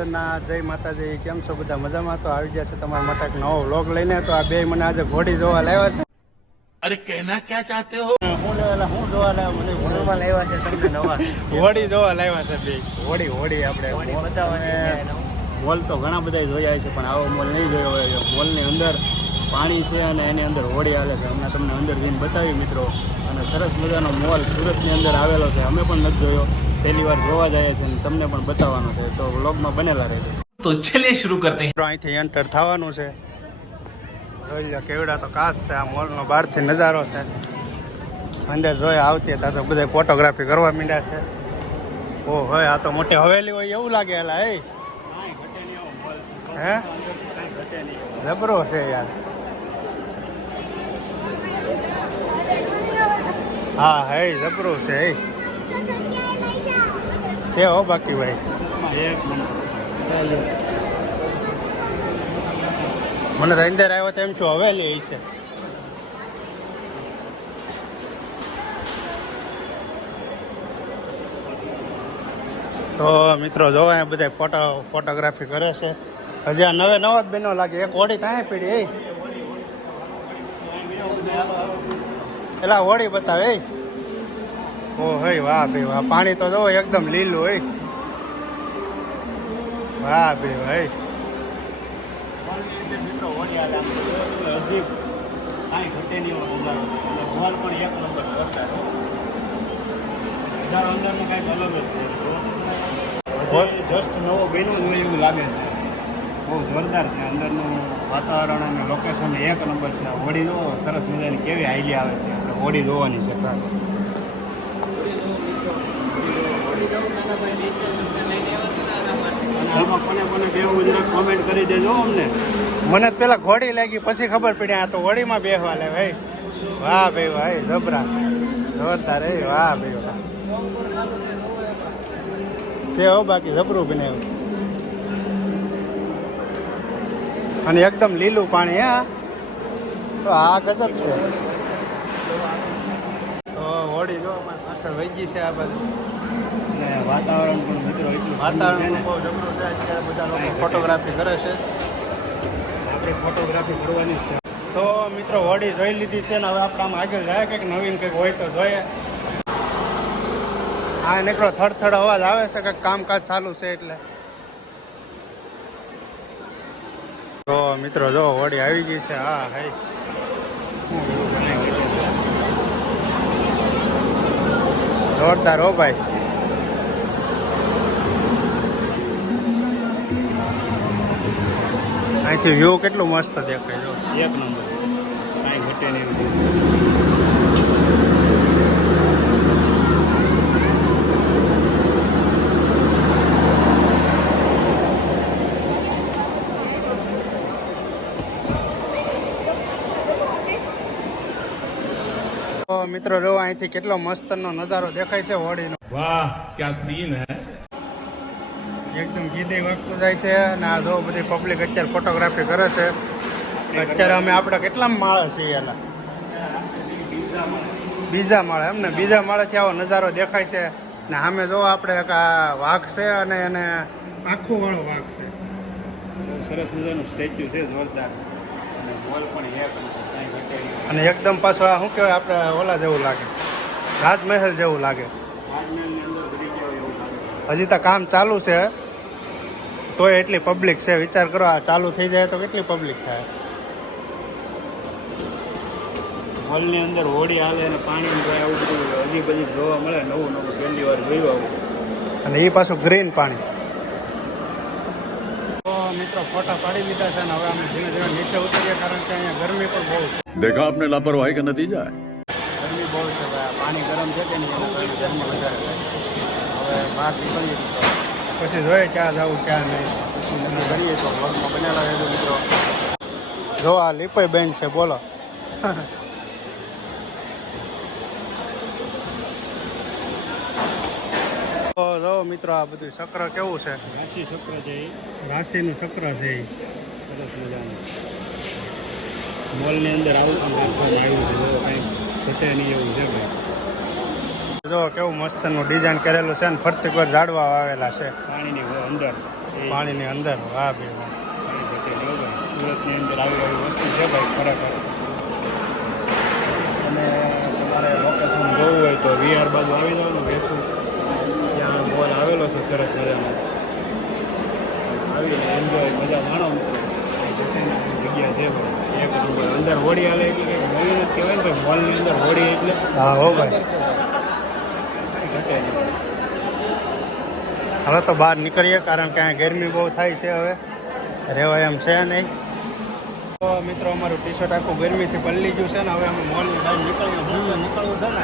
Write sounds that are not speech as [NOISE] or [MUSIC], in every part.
વંદના જય માતાજી કેમ છો બધા? મજામાં? તો આવી જશે તમારા માટે નવો વ્લોગ લઈને. તો આ બે મને આજે ઘોડી જોવા લાવ્યા છે. અરે કહેના ક્યાં ચાહતે હો? હું લેવાલા હું જોવા લાવ્યો મને ઘોડીમાં લાવ્યા છે તમને નવા. ઘોડી જોવા લાવ્યા છે બે. ઘોડી ઘોડી આપણે. મોલ તો ઘણા બધા જોયા છે પણ આવો મોલ નહીં જોયો હોય. છે મોલની અંદર પાણી છે અને એની અંદર હોડી હાલે છે. હમણાં તમને અંદર જઈને બતાવી મિત્રો. અને સરસ મજાનો મોલ સુરતની અંદર આવેલો છે. અમે પણ નથી જોયો. પહેલી વાર જોવા જાય છે અને તમને પણ બતાવવાનું છે. તો વ્લોગમાં બનેલા રહેજો. તો છેલ્લે શરૂ કરતે અહીંથી એન્ટર થવાનું છે. જોઈ કેવડા તો કાચ છે. આ મોલનો બહારથી નજારો છે. અંદર જોઈ આવતી હતા તો બધા ફોટોગ્રાફી કરવા માંડ્યા છે. ઓ હોય આ તો મોટી હવેલી હોય એવું લાગે એલા એ હે? જબરો છે યાર. હા હે જબરો છે એ છે હો બાકી ભાઈ. મને તો અંદર આવ્યો તો એમ છું હવેલી છે. તો મિત્રો, જો અહીંયા બધા ફોટો ફોટોગ્રાફી કરે છે. હજી આ નવે નવા જ બહેનો લાગે, એક હોડી ત્યાં પીડી એલા હોડી બતાવે, એ. ઓ વાહ ભાઈ, વાહ. પાણી તો જો એકદમ લીલું હોય વાહ ભાઈ ભાઈ. જસ્ટ નવો બન્યો હોય એવું લાગે છે. બહુ જોરદાર છે. અંદરનું વાતાવરણ અને લોકેશન એક નંબર છે. હોળી જોવો, સરસ મજાની કેવી હાઈલી આવે છે. હોળી જોવાની છે ખાસ. અને આમાં કોને કોને કેવું જરા કોમેન્ટ કરી દેજો અમને મને પેલા ઘોડી લાગી, પછી ખબર પડી આ તો હોળીમાં બેહવા લે ભાઈ. વાહ ભાઈ ભાઈ જબરા. જોરદાર, એ વાહ ભાઈ, વાહ. છે હો બાકી જબરું બનાવ્યું અને એકદમ લીલું પાણી, હા તો આ ગજબ છે. તો હોડી જો પાછળ વહી ગઈ છે આ બાજુ. અને વાતાવરણ પણ મિત્રો એટલું વાતાવરણ બહુ જબરું છે અત્યારે બધા લોકો ફોટોગ્રાફી કરે છે. આપણે ફોટોગ્રાફી કરવાની છે. તો મિત્રો હોડી જોઈ લીધી છે ને હવે આપણે આમ આગળ જાય કંઈક નવીન કંઈક હોય તો જોઈએ. હા નીકળો થડથડ અવાજ આવે છે કંઈક કામકાજ ચાલુ છે એટલે. તો મિત્રો જો હોડી આવી ગઈ છે. હા હાઈ જોરદાર હો ભાઈ. અહીંથી વ્યૂ કેટલો મસ્ત દેખાય જો. એક નંબર. કાંઈ ઘટે મિત્રો જો અહીંથી કેટલો મસ્ત નો નજારો દેખાય છે હોળીનો. વાહ ક્યાં સીન હે? એકદમ ગીધી વસ્તુ જાય છે અને આ જો બધી પબ્લિક અત્યારે ફોટોગ્રાફી કરે છે. અત્યારે અમે આપણે કેટલા માળે છીએ એલા. બીજા માળે એમ ને? બીજા માળેથી આવો નજારો દેખાય છે. ને સામે જો આપણે એક આ વાઘ છે અને એને આખું વાળો વાઘ છે. સરસ મજાનું સ્ટેચ્યુ છે જોરદાર. અને પણ અને એકદમ પાછું આ શું કહેવાય આપણે ઓલા જેવું લાગે. રાજમહેલ જેવું લાગે. હજી તો કામ ચાલુ છે. તો એટલી પબ્લિક છે. વિચાર કરો આ ચાલુ થઈ જાય તો કેટલી પબ્લિક થાય? મોલની અંદર હોડી આવે અને પાણી જાય આવું બધું હજી બધી જોવા મળે નવું નવું પહેલી વાર જોયું આવું. અને એ પાછું ગ્રીન પાણી. તો મિત્રો ફોટા પાડી લીધા છે અને હવે ધીમે ધીમે નીચે ઉતરીએ કારણ કે અહીંયા ગરમી પણ બહુ છે. દેખા આપને લાપરવાહી કે નથી જાય? ગરમી બહુ છે પાણી ગરમ છે કે નહીં ગરમી વધારે હવે બહાર નીકળીએ પછી જોઈએ ક્યાં જવું ક્યાં નહીં. કરીએ તો વ્લોગમાં બનેલા રહેજો મિત્રો. જો આ લીપાઈ બેન છે બોલો. [LAUGHS] જો મિત્રો આ બધું ચક્ર કેવું છે? રાશિ ચક્ર છે રાશિનું ચક્ર છે એ. સરસ મજાનું. મોલની અંદર આવું પણ રાખવામાં આવ્યું છે કંઈ ઘટે નહીં એવું છે ભાઈ. જો કેવું મસ્તનું ડિઝાઇન કરેલું છે ને ફરતી પર ઝાડવા આવેલા છે. પાણીની અંદર. પાણીની અંદર હો ભાઈ સુરતની અંદર આવી આવી વસ્તુ છે ભાઈ ખરેખર. અને તમારે લોકેશન જોવું હોય તો વીઆર બાજુ આવી જવાનું બેસું ત્યાં બોલ આવેલો છે સરસ મજાનો. આવીને એન્જોય મજા માણો જગ્યા છે ભાઈ. એક અંદર હોડી હાલે એટલે નવી કહેવાય ને ભાઈ મોલની અંદર હોડી એટલે. હા હો ભાઈ કઈ ઘટે નહીં હવે તો બહાર નીકળીએ કારણ કે અહીંયા ગરમી બહુ થાય છે હવે. રહેવાય એમ છે નહીં. તો મિત્રો અમારું ટી શર્ટ આખું ગરમીથી પલળી ગયું છે ને હવે અમે મોલની બહાર નીકળીએ. ભૂલ નીકળવું છે ને.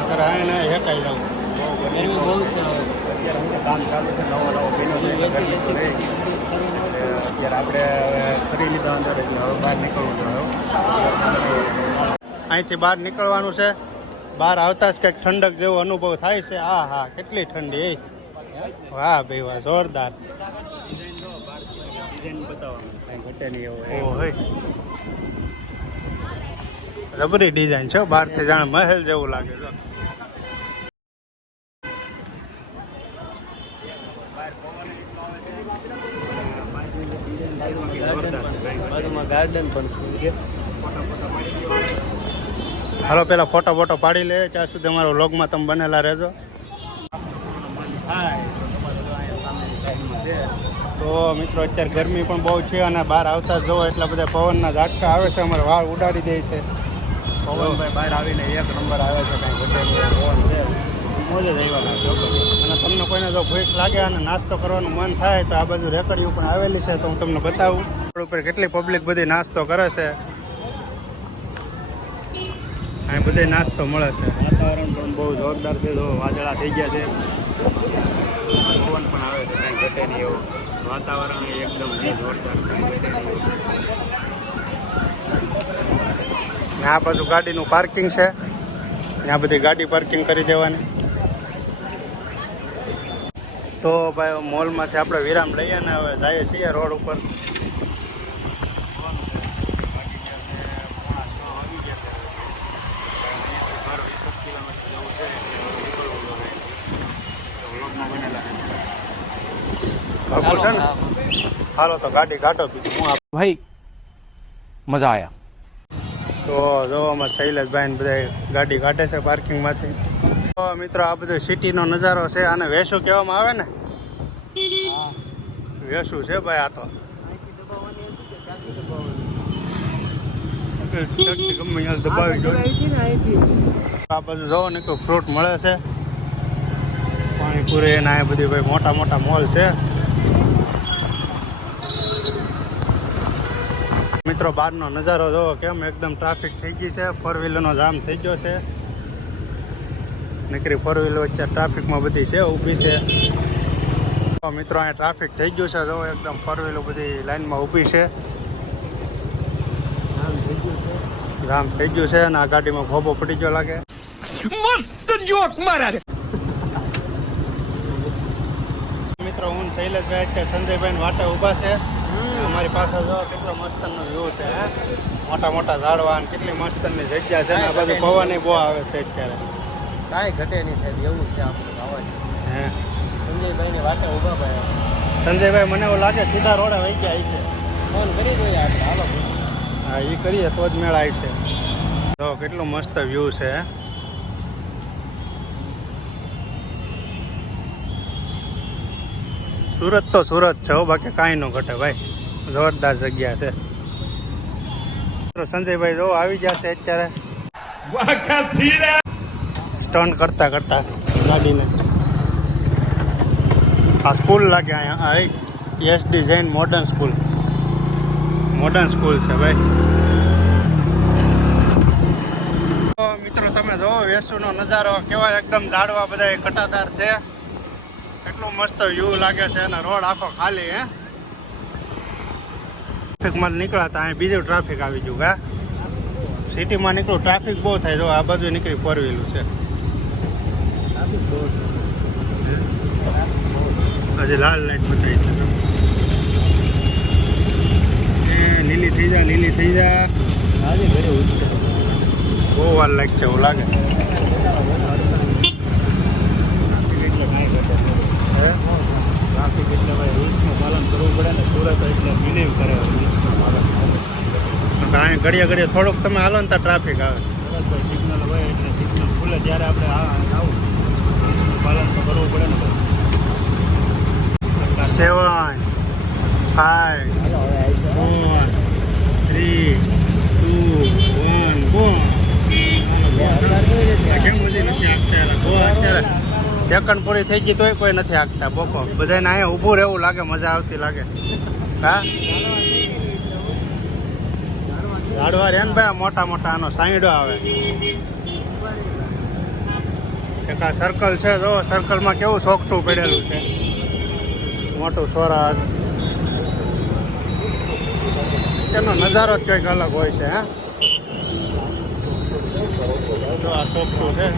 અત્યારે અહીં હેકાઈ જવું ગરમી બહુ અત્યારે હું કામ ચાલુ છે નવો નવો બન્યો છે એટલે ગરમી તો રહે. એટલે અત્યારે આપણે ફરી લીધા અંદર એટલે હવે બહાર નીકળવું જોઈએ અહીંથી બહાર નીકળવાનું છે. બહાર આવતા જ કંઈક ઠંડક જેવો અનુભવ થાય છે. હા હા, કેટલી ઠંડી વાહ, ભાઈ, વાહ, જોરદાર. રબરી ડિઝાઇન છે બહારથી જાણે મહેલ જેવું લાગે છે. બાજુમાં ગાર્ડન પણ છે. હાલો, પેલા ફોટો ફોટો પાડી લે, ત્યાં સુધી અમારા વ્લોગમાં તમે બનેલા રહેજો. તો મિત્રો, અત્યારે ગરમી પણ બહુ છે અને બહાર આવતા જ જોવો, એટલા બધા પવનના ઝાટકા આવે છે, અમારે વાળ ઉડાડી દે છે. પવનભાઈ બહાર આવીને એક નંબર આવે છે, કાંઈ પવન છે. મોજ અને તમને કોઈને જો ભૂખ લાગે અને નાસ્તો કરવાનું મન થાય, તો આ બાજુ રેકડીઓ પણ આવેલી છે, તો હું તમને બતાવું. રોડ ઉપર કેટલી પબ્લિક બધી નાસ્તો કરે છે. અહીં બધે નાસ્તો મળે છે. વાતાવરણ પણ બહુ જોરદાર છે. જો વાદળા થઈ ગયા છે. પવન પણ આવે છે. કાંઈ ઘટે નહીં એવું. વાતાવરણ એકદમ જોરદાર આ બાજુ ગાડીનું પાર્કિંગ છે. ત્યાં બધી ગાડી પાર્કિંગ કરી દેવાની. તો ભાઈ મોલમાંથી આપણે વિરામ લઈએ ને હવે જઈએ છીએ રોડ ઉપર. છે ને? હાલો તો ગાડી કાઢો બીજું હું ભાઈ મજા આવ્યા તો જો અમારે શૈલેષભાઈ બધા ગાડી કાઢે છે પાર્કિંગમાંથી. તો મિત્રો આ બધો સિટીનો નજારો છે આને વેસુ કહેવામાં આવે ને? વેસુ છે ભાઈ આ તો. દબાવી જો આ બધું જોવો ને કોઈ ફ્રૂટ મળે છે? પાણીપુરી ને આ બધી ભાઈ મોટા મોટા મોલ છે. મિત્રો બહારનો નજારો જોવો કેમ? એકદમ ટ્રાફિક થઈ ગઈ છે. ફોર વ્હીલરનો જામ થઈ ગયો છે. નીકળી ફોર વ્હીલર વચ્ચે ટ્રાફિકમાં બધી છે ઊભી છે. મિત્રો અહીંયા ટ્રાફિક થઈ ગયું છે. જોવો એકદમ ફોર વ્હીલર બધી લાઇનમાં ઊભી છે. જામ થઈ ગયું છે. અને આ ગાડીમાં ભોબો પડી ગયો લાગે. મસ્ત જોક મારા મિત્રો હું શૈલેષભાઈ સંજયભાઈ વાટે ઊભા છે. અમારી પાસે જો કેટલો મસ્તનો વ્યૂ છે હે? મોટા મોટા ઝાડવા અને કેટલી મસ્તની જગ્યા છે ને આ બાજુ પવન બહુ આવે છે અત્યારે. કાંઈ ઘટે નહીં સાહેબ એવું છે આપણું આવાજ. હે? સંજયભાઈની વાટે ઊભા ભાઈ. સંજયભાઈ મને એવું લાગે સીધા રોડે વહી ગયા છે. ફોન કરી દઈએ આપણે હાલો. હા એ કરીએ તો જ મેળ આવશે તો કેટલું મસ્ત વ્યૂ છે. સુરત તો સુરત છે હો બાકી કાંઈ ન ઘટે ભાઈ. જોરદાર જગ્યા છે. સંજયભાઈ જો આવી ગયા છે અત્યારે. સ્ટન્ટ કરતા કરતા ગાડીને. આ સ્કૂલ લાગે અહીંયા. SD Jain modern school modern school છે ભાઈ. મિત્રો, તમે જોવો વેસુનો નજારો કેવાય એકદમ જાડવા બધા કટાદાર છે. એટલું મસ્ત વ્યૂ લાગે છે અને રોડ આખો ખાલી, હે? ટ્રાફિકમાં નીકળ્યા હતા અહીં બીજું ટ્રાફિક આવી ગયું, હા? સિટીમાં નીકળું ટ્રાફિક બહુ થાય, જો આ બાજુ નીકળી પરવેલું છે. આજે લાલ લાઈટ બતાવી છે લીલી થઈ જા લીલી થઈ જા. બહુ વાર લાગશે એવું લાગે. ટ્રાફિક એટલે ભાઈ રૂલ્સનું પાલન કરવું પડે ને સુરત એટલે બિલીવ કરે રૂલ્સનું પાલન. કાંઈ ઘડીએ ઘડીએ થોડુંક તમે હાલો ને ત્યાં ટ્રાફિક આવે. ભાઈ સિગ્નલ હોય એટલે સિગ્નલ ખુલે જ્યારે આપણે આવું. રૂલ્સનું પાલન તો કરવું પડે ને seven five four three two one go કેમ બધી નથી? આપતા ગો અત્યારે. સેકન્ડ પૂરી થઈ ગઈ તોય કોઈ નથી આગતા બોકો. બધાને અહીંયા ઊભું રહેવું લાગે, મજા આવતી લાગે. હા? ઝાડવા રે ને ભાઈ મોટા મોટા, આનો સાંઈડો આવે. એક આ સર્કલ છે, જો સર્કલમાં કેવું સોકઠું પડેલું છે. મોટું સોરા તેનો નજારો જ કંઈક અલગ હોય છે, હે? સોકઠું છે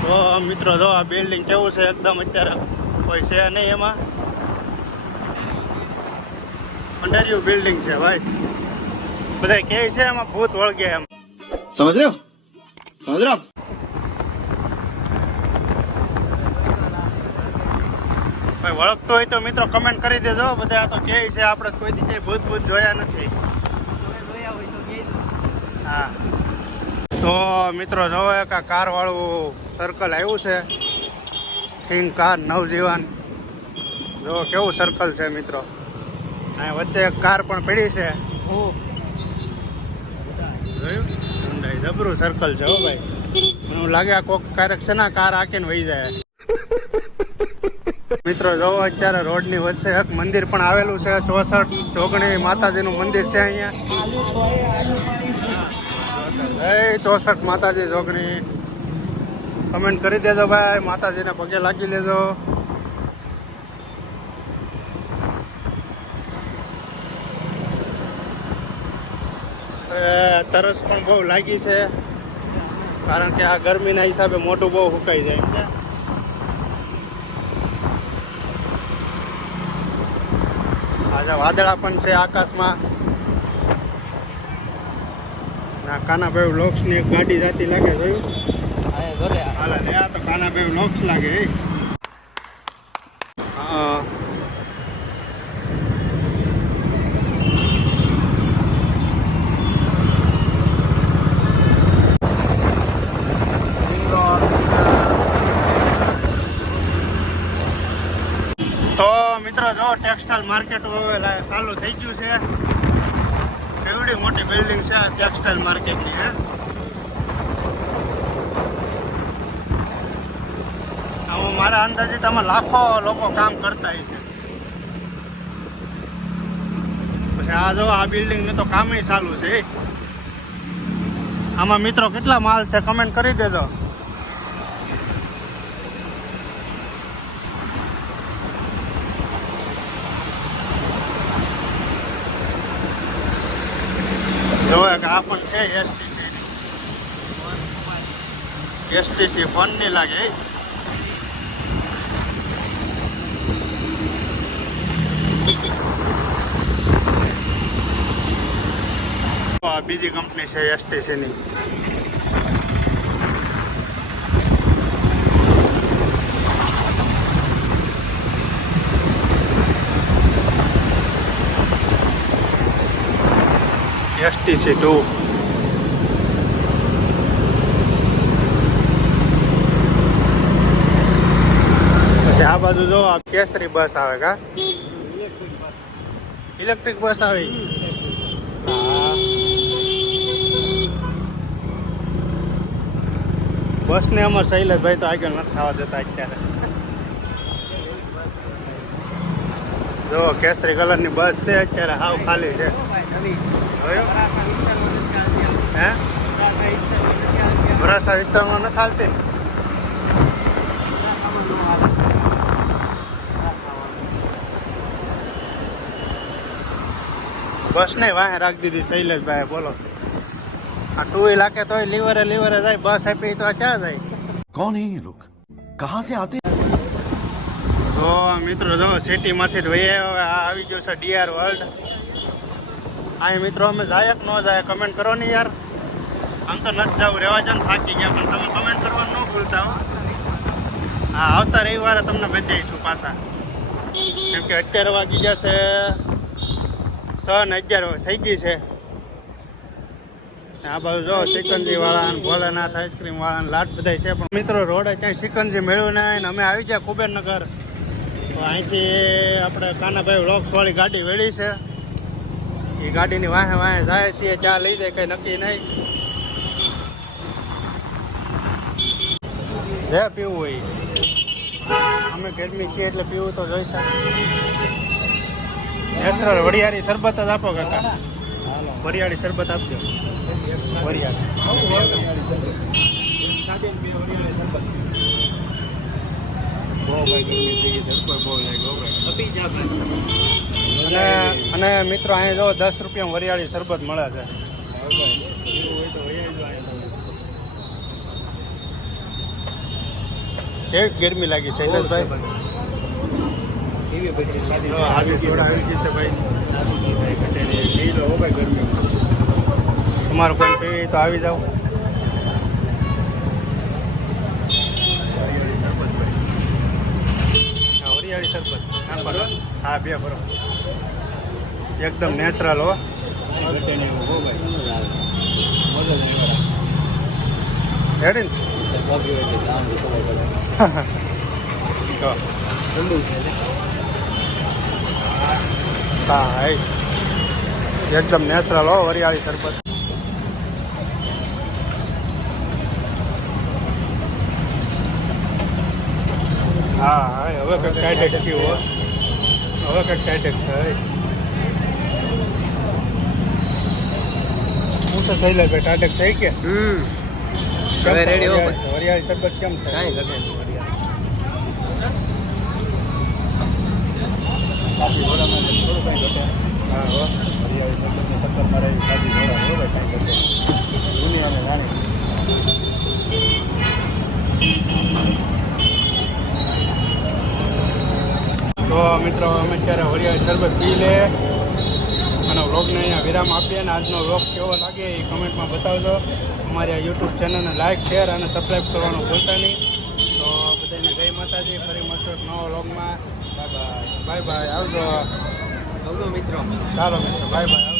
તો મિત્રો જો આ બિલ્ડિંગ કેવું છે એકદમ અત્યારે કોઈ છે નહીં એમાં. અંડરિયું બિલ્ડિંગ છે ભાઈ. બધા કે છે એમાં ભૂત વળગે એમ. સમજ્યો રહ્યો? સમજ રહ્યો? ભાઈ વળગતો હોય તો મિત્રો કમેન્ટ કરી દેજો. બધા આ તો કે છે આપણે કોઈ દી ભૂત ભૂત જોયા નથી. ગયા હોય તો હા. તો મિત્રો જોવો એક આ કાર વાળું સર્કલ આવ્યું છે. King car, Navjivan. જો કેવું સર્કલ છે મિત્રો. અહીં વચ્ચે એક કાર પણ પડી છે. જબરું સર્કલ છે હો ભાઈ. મને લાગે આ કોક ક્યારેક છે કાર આકીને વહી જાય. મિત્રો જોવો અત્યારે રોડની વચ્ચે એક મંદિર પણ આવેલું છે. ચોસઠ, ચોગણી માતાજીનું મંદિર છે અહીંયા. જય ચોસઠ માતાજી જોગણી. કમેન્ટ કરી દેજો ભાઈ, માતાજીને પગે લાગી લેજો. તરસ પણ બહુ લાગી છે, કારણ કે આ ગરમીના હિસાબે મોટું બહુ સુકાઈ જાય. છે આજે વાદળા પણ છે આકાશમાં. ના કાનાભાઈ લોક્સની એક ગાડી જાતી લાગે જોયું? હાલા લે આ તો કાનાભાઈ લોક્સ લાગે એ હા. તો મિત્રો જો ટેક્સટાઇલ માર્કેટ હવે ચાલુ થઈ ગયું છે. કેવડી મોટી બિલ્ડિંગ છે, આ ટેક્સટાઇલ માર્કેટની હે. આમાં મારા અંદાજે આમાં લાખો લોકો કામ કરતા હશે પછી આ જો આ બિલ્ડિંગ ને તો કામે ચાલુ છે આમાં મિત્રો કેટલા માલ છે કમેન્ટ કરી દેજો. જોવે કે આ છે એસટીસી એસટીસી ફોન નહીં લાગે. બીજી કંપની છે એસટીસીની એસટીસી ટુ પછી આ બાજુ જો, આ કેસરી બસ આવે કા? ઇલેક્ટ્રિક બસ આવે. બસ ને અમાર શૈલેષભાઈ તો આગળ નથી થવા દેતા અત્યારે. જો, કેસરી કલરની બસ છે, અત્યારે હાવ ખાલી છે? હે વરાસા વિસ્તારમાં નથી હાલતી બસ ને વાહે રાખી દીધી શૈલેષભાઈ બોલો. આ ટુ વ્હીલ તો લીવરે લીવરે જાય બસ આપી તો ક્યાં જાય? કોણ હે લોક કહા સે આતે તો મિત્રો જો સિટી માંથી વહી આવ્યો આવી ગયો છે ડીઆર વર્લ્ડ અહીં મિત્રો, અમે જાય ન જાય કમેન્ટ કરો ને યાર. આમ તો નથી જવું રહેવા છે થાકી ગયા, પણ તમે કમેન્ટ કરવાનું ન ભૂલતા હો. હા, આવતા રવિવારે તમને બતાવીશું પાછા. કેમ કે અત્યારે વાગી ગયા છે છ ને અગિયાર થઈ ગઈ છે. આ બાજુ જો સિકંજી વાળા ભોલેનાથ આઈસ્ક્રીમ વાળા લાટ બધા છે, પણ મિત્રો, રોડે ક્યાંય સિકંજી મેળવ્યું નહીં અમે આવી ગયા કુબેરનગર. તો અહીંથી આપણે કાનાભાઈ વ્લોક્સ વાળી ગાડી વેળી છે. એ ગાડીની વાહે વાહે જાય છીએ ક્યાં લઈ જાય, કંઈ નક્કી નહીં. જે પીવું હોય. અમે ગરમી છીએ એટલે પીવું તો જોઈ શકે. નેચરલ વરિયાળી શરબત જ આપો કાકા. વરિયાળી શરબત આપજો. અને અને મિત્રો અહીં જો દસ રૂપિયા વરિયાળી શરબત મળે છે. કેવી ગરમી લાગી છે ભાઈ તમારું કોઈ પીવી તો આવી જાઓ હા, વરિયાળી શરબત. હા, બે બરો એકદમ નેચરલ હો. રેડી હા એકદમ નેચરલ હો, વરિયાળી શરબત હા હવે કંઈક ટાઈટેક થયું હવે કંઈક ટાઈટેક થાય. હું તો થઈ લે ભાઈ ટાઈટેક થઈ કે? હમ. કેમ હવે ready હો વરિયાળી વરિયાળી શરબત કેમ થાય? કાંઈ ઘટે નહીં સાદી ઘોડામાં એટલે થોડું કંઈ ઘટે. હા હો. હરિયાળી શબ્દની ટક્કરમાં રહી સાદી ઘોડા બરોબર કાંઈ ઘટે જૂની અને નાની તો મિત્રો અમે અત્યારે હરિયાળી શરબત પી લે. અને વ્લોગને અહીંયા વિરામ આપીએ અને આજનો વ્લોગ કેવો લાગે એ કમેન્ટમાં બતાવજો. અમારી આ યુટ્યુબ ચેનલને લાઇક શેર અને સબસ્ક્રાઈબ કરવાનું ભૂલતા નહીં. તો બધાને જય માતાજી ફરી મળશો નવો વ્લોગમાં. બાય બાય બાય બાય આવજો. આવજો મિત્રો. ચાલો મિત્રો બાય બાય